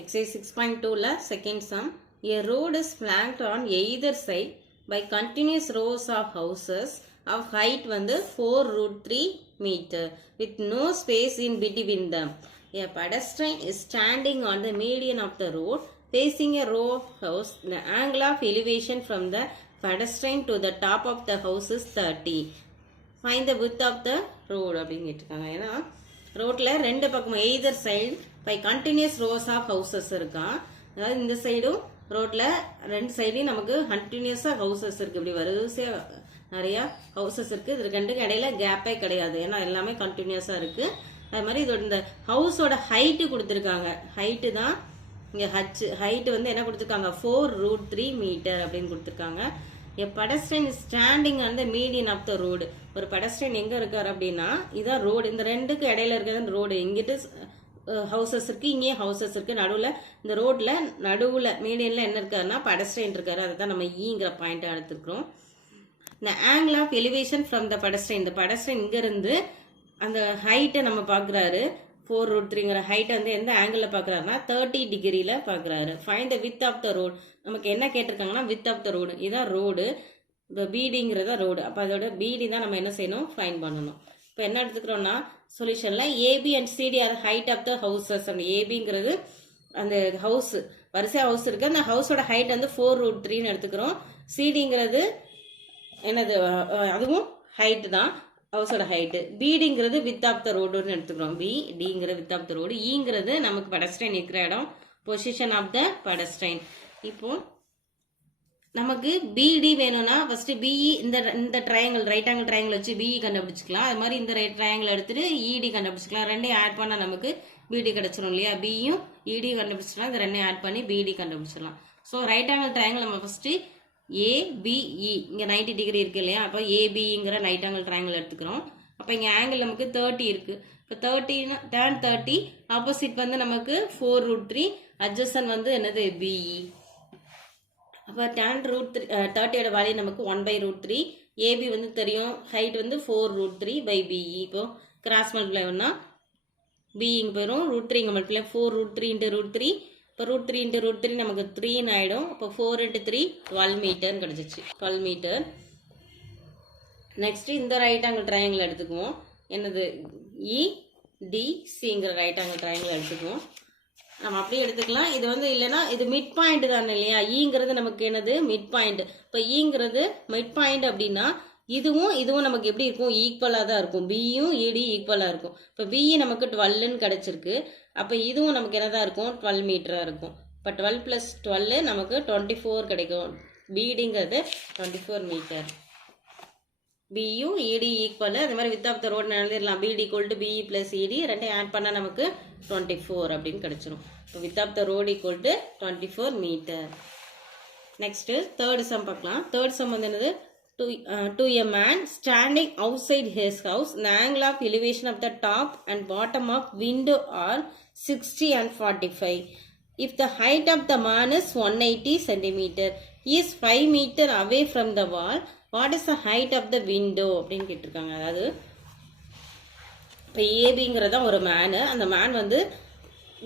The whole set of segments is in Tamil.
Exercise 6.2 la second sum. A road is flanked on either side by continuous rows of houses of height வந்து 4√3 meter with no space in between them. A pedestrian is standing on the median of the road facing a row of house. The angle of elevation from the pedestrian to the top of the house is 30. Find the width of the road அப்படின்னு கேட்டிருக்காங்க. ஏன்னா ரோட்ல ரெண்டு பக்கம் either side by continuous rows of houses இருக்கான். அதாவது இந்த சைடும் ரோட்ல ரெண்டு சைடையும் நமக்கு கண்டினியூஸா ஹவுசஸ் இருக்கு. இப்படி வரிசையா நிறைய ஹவுசஸ் இருக்கு. இது ரெண்டுக்கும் இடையில கேப்பே கிடையாது. ஏன்னா எல்லாமே கண்டினியூஸா இருக்கு. அது மாதிரி இதோட இந்த ஹவுஸோட ஹைட்டு கொடுத்துருக்காங்க. ஹைட்டு தான் இங்க ஹைட் வந்து என்ன கொடுத்துருக்காங்க 4√3 மீட்டர் அப்படின்னு கொடுத்துருக்காங்க. A pedestrian is standing on the median of the road. ஒரு pedestrian எங்க இருக்காரு அப்படின்னா இதான் ரோடு. இந்த ரெண்டுக்கு இடையில இருக்கிறது ரோடு. இங்கிட்டு ஹவுசஸ் இருக்கு, இங்கே ஹவுசஸ் இருக்கு. நடுவுல இந்த ரோட்ல நடுவுல மீடியன்ல என்ன இருக்காருன்னா pedestrian இருக்காரு. அதை தான் நம்ம ஈங்கிற பாயிண்ட் எடுத்துக்கிறோம். இந்த angle of elevation from the pedestrian. இந்த pedestrian இங்க இருந்து அந்த ஹைட்டை நம்ம பாக்குறாரு. 4√3ங்கிற ஹைட்டை வந்து எந்த ஆங்கிள் பாக்குறாருன்னா 30 டிகிரில பாக்குறாரு. Find the width of the road. நமக்கு என்ன கேட்டிருக்காங்கன்னா வித் ஆஃப் த ரோடு. இதான் ரோடு. இப்போ பிடிங்கிறத ரோடு. அப்போ அதோட பிடி தான் நம்ம என்ன செய்யணும் ஃபைண்ட் பண்ணணும். இப்போ என்ன எடுத்துக்கிறோம்னா சொல்யூஷன்ல AB and CD are height of the houses. அந்த ஏபிங்கிறது அந்த ஹவுஸ் வரிசை ஹவுஸ் இருக்கு. அந்த ஹவுஸோட ஹைட் வந்து 4√3ன்னு எடுத்துக்கிறோம். சிடிங்கிறது என்னது அதுவும் ஹைட் தான் ஹவுஸோட ஹைட்டு. பிடிங்கிறது வித் ஆஃப் த ரோடுன்னு எடுத்துக்கிறோம். டிங்கிறது வித் ஆஃப் த ரோடு. ஈங்கிறது நமக்கு பெடஸ்ட்ரைன் இருக்கிற இடம், பொசிஷன் ஆஃப் த பெடஸ்ட்ரைன். இப்போ நமக்கு பிடி வேணும்னா ஃபர்ஸ்ட் பிஇ இந்த ட்ரையாங்கிள் ரைட் ஆங்கிள் ட்ரையாங்கிள் வச்சு பிஇ கண்டுபிடிச்சிக்கலாம். அது மாதிரி இந்த ட்ரையாங்கிள் எடுத்துட்டு இடி கண்டுபிடிச்சிக்கலாம். ரெண்டையும் ஆட் பண்ணா நமக்கு பிடி கிடைச்சிரும் இல்லையா. பியும் இடி கண்டுபிடிச்சிக்கலாம். இந்த ரெண்டையும் ஆட் பண்ணி பிடி கண்டுபிடிச்சிடலாம். ஸோ ரைட் ஆங்கிள் ட்ரையாங்கிள் நம்ம ஃபர்ஸ்ட் ஏபிஇ இங்க 90 டிகிரி இருக்கு இல்லையா. அப்போ ஏபிங்கிற ரைட் ஆங்கிள் ட்ரையாங்கிள் எடுத்துக்கிறோம். அப்போ இங்க ஆங்கிள் நமக்கு 30 இருக்கு. இப்போ 30 ஆப்போசிட் வந்து நமக்கு 4√3, அட்ஜசன்ட் வந்து என்னது பிஇ. அப்போ tan√30 வேல்யூ நமக்கு 1/√3. ஏபி வந்து தெரியும், ஹைட் வந்து 4√3/பிஇ. இப்போ கிராஸ் மல்டிப்ளை பண்ணா பிஇங்க போயிடும். √3 இங்க மல்டிப்ளை 4√3 × √3. இப்போ √3 × √3 நமக்கு 3 ஆயிடும். இப்போ 4 × 3 12 மீட்டர்னு கிடைச்சிச்சு. 12 மீட்டர். நெக்ஸ்ட் இந்த ரைட் ஆங்கிள் ட்ரையாங்கிள் எடுத்துக்குவோம். என்னது இடிசிங்கிற ரைட் ஆங்கிள் ட்ரையாங்கிள் எடுத்துக்குவோம். நம்ம அப்படியே எடுத்துக்கலாம். இது வந்து இல்லைன்னா இது மிட் பாயிண்ட் தானே இல்லையா. ஈங்கிறது நமக்கு என்னது மிட் பாயிண்ட். இப்போ ஈங்கிறது மிட் பாயிண்ட் அப்படின்னா இதுவும் நமக்கு எப்படி இருக்கும் ஈக்குவலா தான் இருக்கும். பியும் இடி ஈக்குவலா இருக்கும். இப்போ பிஇ நமக்கு 12ன்னு கிடைச்சிருக்கு. அப்போ இதுவும் நமக்கு என்னதான் இருக்கும் 12 மீட்டரா இருக்கும். இப்போ 12 + 12 நமக்கு 24 கிடைக்கும். பிடிங்கிறது 24 மீட்டர். பியும் இடி ஈக்குவல். அது மாதிரி வித் ஆஃப் த ரோடு எழுதிடலாம். பிடி = பிஇ + இடி ரெண்டையும் ஆட் பண்ணா நமக்கு 24 அப்படின்னு கிடைச்சிரும். இப்போ width of the road = 24 metre. Next third sum பார்க்கலாம். தேர்ட் சம் வந்து என்னது to a man standing outside his house, the angle of elevation of the top and bottom of window are 60 and 45. If the height of the man is 180 centimeter, he is 5 meter away from the wall. What is the height of the window அப்படின்னு கேட்டிருக்காங்க. அதாவது இப்போ ஏபிங்கிறதா ஒரு மேனு. அந்த மேன் வந்து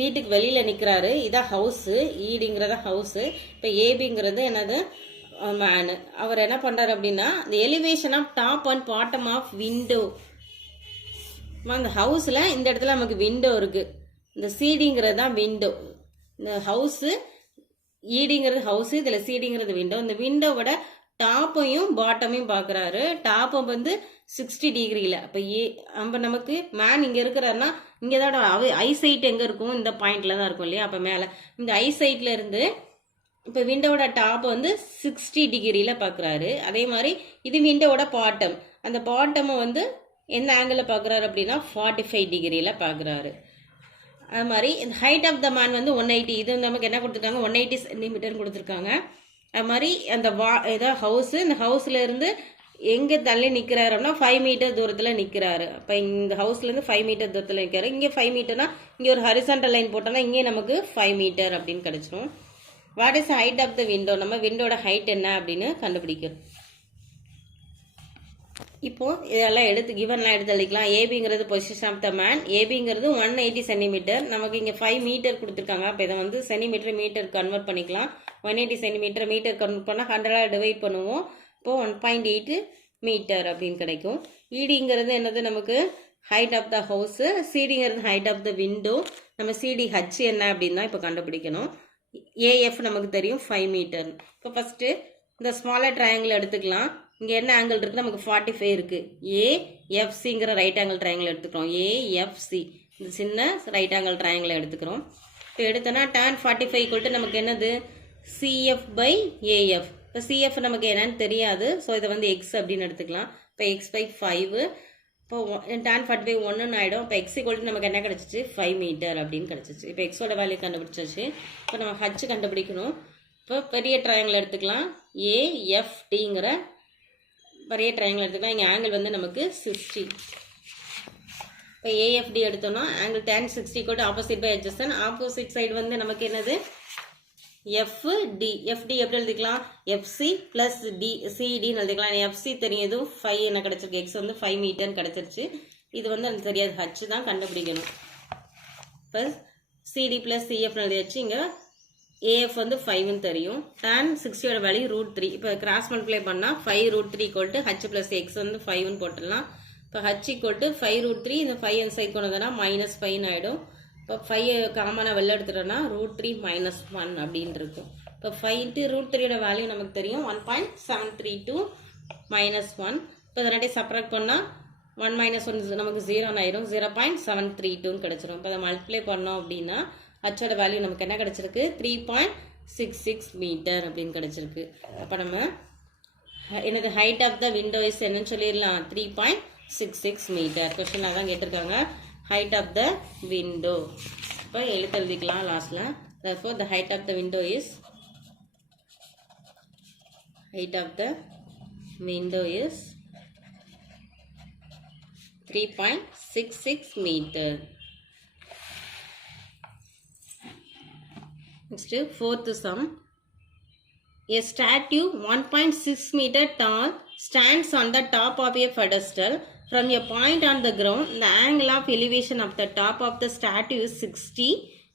வீட்டுக்கு வெளியில நிக்கிறாரு. இதான் ஹவுஸ். ஈடிங்கிறதா ஹவுஸ். இப்போ ஏபிங்கிறது என்னது மேனு. அவர் என்ன பண்றாரு அப்படின்னா the elevation of top and bottom of window. அந்த ஹவுஸ்ல இந்த இடத்துல நமக்கு விண்டோ இருக்கு. இந்த சீடிங்கிறது தான் விண்டோ. இந்த ஹவுஸ் ஈடிங்கிறது ஹவுஸ், இதுல சீடிங்கிறது விண்டோ. இந்த விண்டோவோட டாப்பையும் பாட்டமையும் பாக்குறாரு. டாப் வந்து 60 டிகிரியில. அப்ப நமக்கு மேன் இங்க இருக்கிறாருன்னா இங்கதான் ஐசைட் எங்க இருக்கும் இந்த பாயிண்ட்ல தான் இருக்கும் இல்லையா. அப்ப மேல இந்த ஐசைட்ல இருந்து இப்போ விண்டோவோட டாப் வந்து 60 டிகிரியில் பார்க்குறாரு. அதே மாதிரி இது விண்டோவோட பாட்டம். அந்த பாட்டமை வந்து எந்த ஆங்கிளில் பார்க்குறாரு அப்படின்னா 45 டிகிரியில் பார்க்குறாரு. அது மாதிரி இந்த ஹைட் ஆஃப் த மேன் வந்து 180. இது நமக்கு என்ன கொடுத்துருக்காங்க 180 சென்டிமீட்டர் கொடுத்துருக்காங்க. அது மாதிரி அந்த ஏதாவது ஹவுஸு, இந்த ஹவுஸ்ல இருந்து எங்கே தள்ளி நிற்கிறாரு அப்படின்னா 5 மீட்டர் தூரத்தில் நிற்கிறாரு. இப்போ இந்த ஹவுஸ்லேருந்து 5 மீட்டர் தூரத்தில் நிற்கிறாரு. இங்கே 5 மீட்டர்னா இங்கே ஒரு ஹரிசாண்டல் லைன் போட்டோம்னா இங்கே நமக்கு 5 மீட்டர் அப்படின்னு கிடைச்சிரும். What is height of the window? நம்ம விண்டோட ஹைட் என்ன அப்படின்னு கண்டுபிடிக்கிறோம். இப்போ இதெல்லாம் எடுத்து கிவன்லாம் எடுத்து எழுதிக்கலாம். ஏபிங்கிறது பொசிஷன் ஆஃப் த மேன். ஏபிங்கிறது 180 சென்டிமீட்டர். நமக்கு இங்கே 5 மீட்டர் கொடுத்துருக்காங்க. அப்போ இதை வந்து சென்டிமீட்டர் மீட்டர் கன்வெர்ட் பண்ணிக்கலாம். 180 சென்டிமீட்டர் மீட்டர் கன்வெர்ட் பண்ணால் 100 டிவைட் பண்ணுவோம். இப்போ 1.8 மீட்டர் அப்படின்னு கிடைக்கும். இடிங்கிறது என்னது நமக்கு ஹைட் ஆஃப் த ஹவுஸு. சிடிங்கிறது ஹைட் ஆஃப் த விண்டோ. நம்ம சிடி ஹச் என்ன அப்படின்னா இப்போ கண்டுபிடிக்கணும். ஏஎஃப் நமக்கு தெரியும் 5 மீட்டர். இப்போ ஃபஸ்ட்டு இந்த ஸ்மாலர் ட்ரையாங்கிள் எடுத்துக்கலாம். இங்கே என்ன ஆங்கிள் இருக்குது நமக்கு 45 இருக்குது. ஏஎஃப்சிங்கிற ரைட் ஆங்கிள் ட்ரையாங்கிள் எடுத்துக்கிறோம். ஏஎஃப்சி இந்த சின்ன ரைட் ஆங்கிள் ட்ரையாங்கிள் எடுத்துக்கிறோம். இப்போ எடுத்தோன்னா tan 45 நமக்கு என்னது சிஎஃப் பை ஏஎஃப். இப்போ சிஎஃப் நமக்கு என்னன்னு தெரியாது. ஸோ இதை வந்து எக்ஸ் அப்படின்னு எடுத்துக்கலாம். இப்போ எக்ஸ் பை 5. இப்போ tan 45 1ன்னு ஆகிடும். இப்போ எக்ஸ் நமக்கு என்ன கிடச்சிச்சு 5 மீட்டர் அப்படின்னு கிடச்சிச்சு. இப்போ எக்ஸோட வேல்யூ கண்டுபிடிச்சாச்சு. இப்போ நம்ம ஹச் கண்டுபிடிக்கணும். இப்போ பெரிய ட்ரையாங்கிள் எடுத்துக்கலாம். ஏஎஃப்டிங்கிற பெரிய ட்ரையாங்கிள் எடுத்துக்கலாம். இங்கே ஆங்கிள் வந்து நமக்கு 60. இப்போ ஏஎஃப்டி எடுத்தோம்னா angle tan 60 opposite by adjacent. Opposite side வந்து நமக்கு என்னது எஃப்டி. எஃப்டி எப்படி எழுதிக்கலாம் எஃப்சி ப்ளஸ் டி சிடின்னு எழுதிக்கலாம். எஃப்சி தெரியுது 5 என்ன கிடச்சிருக்கு. எக்ஸ் வந்து 5 மீட்டர்னு கிடச்சிருச்சு. இது வந்து எனக்கு தெரியாது ஹச் தான் கண்டுபிடிக்கணும். இப்போ சிடி ப்ளஸ் சிஎஃப்னு எழுதியாச்சு. இங்கே ஏஎஃப் வந்து 5ன்னு தெரியும். tan 60யோட வேல்யூ √3. இப்போ கிராஸ் மல்டிப்ளை பண்ணால் 5√3 ஹச் ப்ளஸ் எக்ஸ் வந்து 5ன்னு போட்டுடலாம். இப்போ ஹச் =5√3. இந்த 5 அந்த சைட் கொண்டதுன்னா -5ன்னு ஆகிடும். இப்போ 5 காமனாக வெளில எடுத்துட்டோன்னா √3 - 1 அப்படின்னு இருக்கும். இப்போ 5 × √3யோட வேல்யூ நமக்கு தெரியும் 1.732 - 1. இப்போ இதை ரெண்டையும் செப்பரேட் பண்ணால் 1 - 1 நமக்கு 0 ஆயிடும். 0.732 கிடச்சிரும். இப்போ இதை மல்டிப்ளை பண்ணோம் அப்படின்னா ஹச்சோட வேல்யூ நமக்கு என்ன கிடச்சிருக்கு 3.66 மீட்டர் அப்படின்னு கிடச்சிருக்கு. அப்போ நம்ம என்னது height of the window is என்னன்னு சொல்லிடலாம் 3.66 மீட்டர். கொஸ்டின் தான் கேட்டிருக்காங்க ஹைட் ஆஃப் த விண்டோ. இப்போ எழுதிக்கலாம் லாஸ்ட்டில். therefore the height of the window is 3.66 meter. Next, fourth sum. A statue 1.6 meter tall stands on the top of a pedestal. From a point on the ground, the angle of elevation of the top of the statue is 60.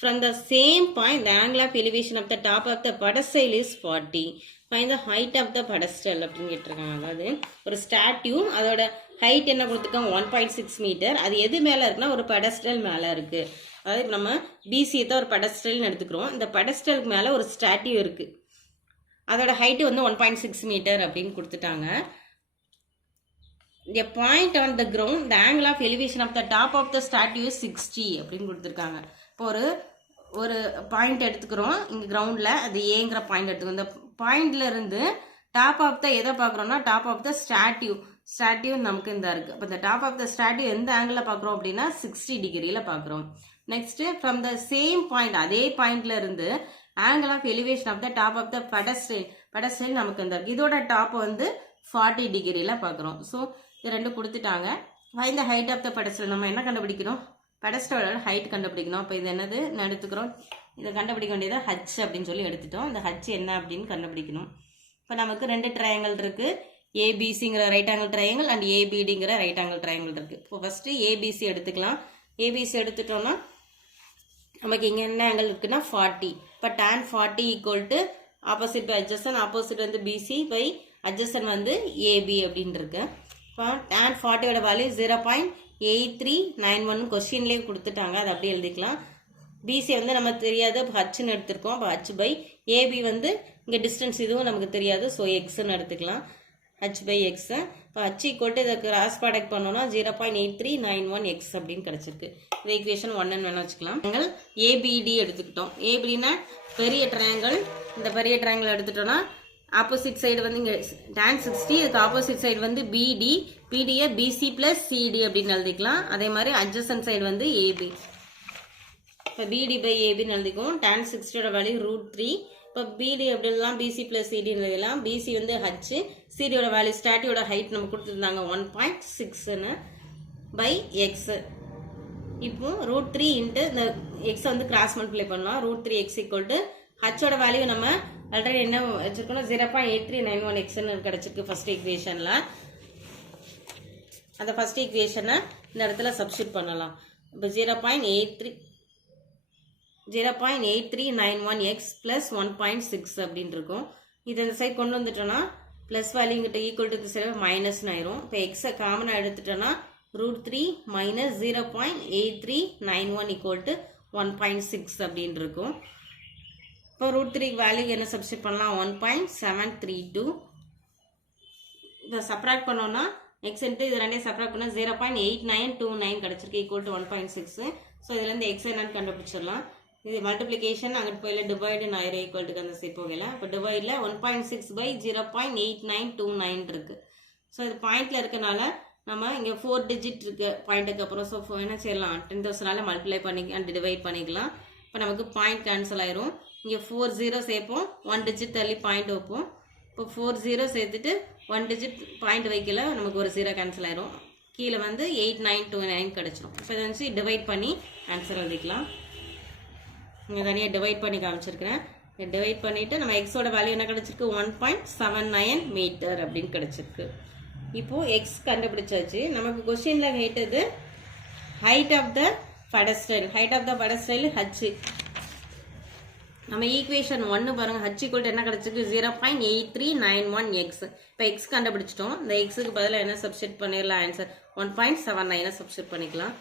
From the same point, the angle of elevation of the top of the pedestal is 40. Find the height of the pedestal. அப்படின்னு கேட்டிருக்காங்க. அதாவது ஒரு ஸ்டாட்யூ அதோட ஹைட் என்ன கொடுத்துருக்காங்க 1.6 மீட்டர். அது எது மேலே இருக்குன்னா ஒரு பெடஸ்டல் மேலே இருக்குது. அதாவது நம்ம பிசியை தான் ஒரு பெடஸ்டல்னு எடுத்துக்கிறோம். இந்த பெடஸ்டலுக்கு மேலே ஒரு ஸ்டாட்யூ இருக்குது. அதோட ஹைட்டு வந்து 1.6 மீட்டர் அப்படின்னு கொடுத்துட்டாங்க. A point on the ground, the angle of elevation of the top of the statue is 60 அப்படின்னு கொடுத்துருக்காங்க. இப்போ ஒரு பாயிண்ட் எடுத்துக்கிறோம் இங்கே கிரவுண்டில். அது ஏங்கிற பாயிண்ட் எடுத்துக்கிறோம். இந்த பாயிண்ட்ல இருந்து டாப் ஆஃப் த எதை பார்க்குறோம்னா டாப் ஆஃப் த ஸ்டாட்யூ நமக்கு இந்த இருக்குது. இப்போ இந்த டாப் ஆஃப் த ஸ்டாட்யூ எந்த ஆங்கிளில் பார்க்குறோம் அப்படின்னா 60 டிகிரியில் பார்க்குறோம். Next from the same point அதே பாயிண்ட்ல இருந்து angle of elevation of the top of the pedestal நமக்கு இந்த இருக்குது. இதோட டாப் வந்து 40 டிகிரியில் பார்க்குறோம். ஸோ இது ரெண்டு கொடுத்துட்டாங்க. Find the height of the pedestal. நம்ம என்ன கண்டுபிடிக்கணும் பெடஸ்டலோட ஹைட் கண்டுபிடிக்கணும். அப்போ இது என்னது எடுத்துக்கிறோம். இதை கண்டுபிடிக்க வேண்டியது ஹச் அப்படின்னு சொல்லி எடுத்துட்டோம். இந்த ஹச் என்ன அப்படின்னு கண்டுபிடிக்கணும். இப்போ நமக்கு 2 ட்ரையாங்கிள் இருக்குது. ஏபிசிங்கிற ரைட் ஆங்கிள் ட்ரையாங்கிள் அண்ட் ஏபிடிங்கிற ரைட் ஆங்கிள் ட்ரையாங்கிள் இருக்குது. இப்போ ஃபஸ்ட்டு ஏபிசி எடுத்துக்கலாம். ஏபிசி எடுத்துட்டோம்னா நமக்கு இங்கே என்ன ஆங்கிள் இருக்குன்னா 40. இப்போ tan 40 = opposite by adjacent. Opposite வந்து பிசி பை adjacent வந்து ஏபி அப்படின்னு இருக்கு. இப்போ tan 40யோட வேல்யூ 0.8391 கொஸ்டின்லேயே கொடுத்துட்டாங்க. அதை அப்படியே எழுதிக்கலாம். பிசி வந்து நம்ம தெரியாது, இப்போ ஹச்ன்னு எடுத்துருக்கோம். இப்போ ஹச் பை ஏபி வந்து இங்கே டிஸ்டன்ஸ் இதுவும் நமக்கு தெரியாது. ஸோ எக்ஸ்ன்னு எடுத்துக்கலாம். H by x. இப்போ ஹச் = இதை கிராஸ் ப்ராடக்ட் பண்ணோம்னா 0.8391 எக்ஸ் அப்படின்னு கிடச்சிருக்கு. இது ஈக்குவேஷன் 1ன்னு வேணால் வச்சுக்கலாம். நாங்கள் ஏபிடி எடுத்துக்கிட்டோம். ஏபிடினா பெரிய ட்ரையாங்கிள். இந்த பெரிய ட்ரையாங்கிள் எடுத்துட்டோம்னா ஆப்போசிட் சைடு வந்து இங்கே tan 60, இதுக்கு ஆப்போசிட் சைடு வந்து பிடி. பிடியை பிசி ப்ளஸ் சிடி அப்படின்னு எழுதிக்கலாம். அதே மாதிரி adjacent சைடு வந்து ஏபி. இப்போ பிடி பை ஏபின்னு எழுதிக்குவோம். tan 60யோட வேல்யூ √3. இப்போ பிடி எப்படி எழுதலாம் பிசி ப்ளஸ் சிடின்னு எழுதலாம். பிசி வந்து ஹச். சிடியோட வேல்யூ ஸ்டாட்டியோட ஹைட் நம்ம கொடுத்துருந்தாங்க 1.6ன்னு பை எக்ஸ். இப்போ √3 இன்ட்டு இந்த எக்ஸை வந்து கிராஸ் மல்டிப்ளை பண்ணலாம். √3x = ஹச்சோட வேல்யூ நம்ம ஆல்ரெடி என்ன வச்சுருக்கோம்னா 0.8391 எக்ஸ்ன்னு கிடச்சிருக்கு ஃபர்ஸ்ட் ஈக்குவேஷனில். அந்த ஃபர்ஸ்ட் ஈக்குவேஷனை இந்த இடத்துல சப்ஸ்டியூட் பண்ணலாம். இப்போ 0.8391x plus 1.6 அப்படின்னு இருக்கும். இது இந்த சைட் கொண்டு வந்துட்டோம்னா ப்ளஸ் வேல்யூ இங்கிட்ட ஈக்குவல் டு இந்த சைடு மைனஸ்னு ஆயிரும். இப்போ எக்ஸை காமனாக எடுத்துட்டோம்னா √3 minus 0.8391 equal to 1.6 அப்படின்னு இருக்கும். இப்போ √3 வேல்யூ என்ன சப்ஸ்டியூட் பண்ணலாம்? 1.732. இதை சப்ராக்ட் பண்ணோம்னா எக்ஸ் இன்ட்டு இது ரெண்டையும் சப்ராக்ட் பண்ணால் 0.8929 கிடச்சிருக்கு ஈக்குவல் டு 1.6. ஸோ இதுலேருந்து எக்ஸ் என்னன்னு கண்டுபிடிச்சிடலாம். இது மல்டிப்ளிகேஷன் அங்கிட்டு போயில டிவைடுன்னு ஆயிரம் ஈக்குவல் டு அந்த சைட் போகல. இப்போ டிவைடில் 1.6 by 0.8929 இருக்கு. ஸோ இது பாயிண்ட்ல இருக்கனால நம்ம இங்கே 4 டிஜிட் இருக்கு பாயிண்ட்டுக்கு அப்புறம். ஸோ என்ன செய்யலாம்? 10,000 மல்டிப்ளை பண்ணி டிவைட் பண்ணிக்கலாம். இப்போ நமக்கு பாயிண்ட் கேன்சல் ஆயிரும். இங்கே 4 0 சேர்ப்போம், 1 டிஜிட் தள்ளி பாயிண்ட் வைப்போம். இப்போ 4 0 சேர்த்துட்டு 1 டிஜிட் பாயிண்ட் வைக்கல, நமக்கு ஒரு 0 கேன்சல் ஆயிரும். கீழே வந்து 8929 கிடச்சிரும். இப்போ இதை வச்சு டிவைட் பண்ணி ஆன்சர் எழுதிக்கலாம். இங்கே தனியாக டிவைட் பண்ணி காமிச்சிருக்கிறேன். டிவைட் பண்ணிவிட்டு நம்ம எக்ஸோட வேல்யூ என்ன கிடச்சிருக்கு? 1.79 மீட்டர் அப்படின்னு கிடச்சிருக்கு. இப்போது எக்ஸ் கண்டுபிடிச்சாச்சு. நமக்கு கொஸ்டினில் கேட்டது height of the pedestal. Height of the pedestal h. நம்ம ஈக்குவேஷன் 1 பாருங்கள், ஹச் ஈக்குவல் என்ன கிடச்சிருக்கு? 0.8391x. இப்போ எக்ஸ் கண்டுபிடிச்சிட்டோம். இந்த எக்ஸுக்கு பதிலாக என்ன சப்ஸ்டியூட் பண்ணிடலாம்? ஆன்சர் 1.79 சப்ஸ்டியூட் பண்ணிக்கலாம்.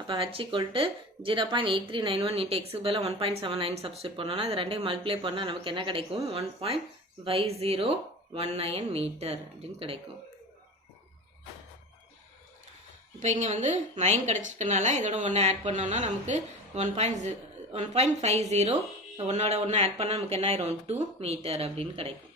அப்போ ஹச் ஈக்குவல் டு 0.8391 இன்ட்டு எக்ஸுக்கு பதிலாக 1.79 சப்ஸ்டியூட் பண்ணோம்னா அது ரெண்டையும் மல்டிப்ளை பண்ணால் நமக்கு என்ன கிடைக்கும்? 1.5019 மீட்டர் அப்படின்னு கிடைக்கும். இப்போ இங்கே வந்து 9 கிடச்சிருக்கனால இதோட 1 ஆட் பண்ணோம்னா நமக்கு 1.50 1 ஆட் பண்ணால் நமக்கு என்ன ஆயிரும்? 2 மீட்டர் அப்படின்னு கிடைக்கும்.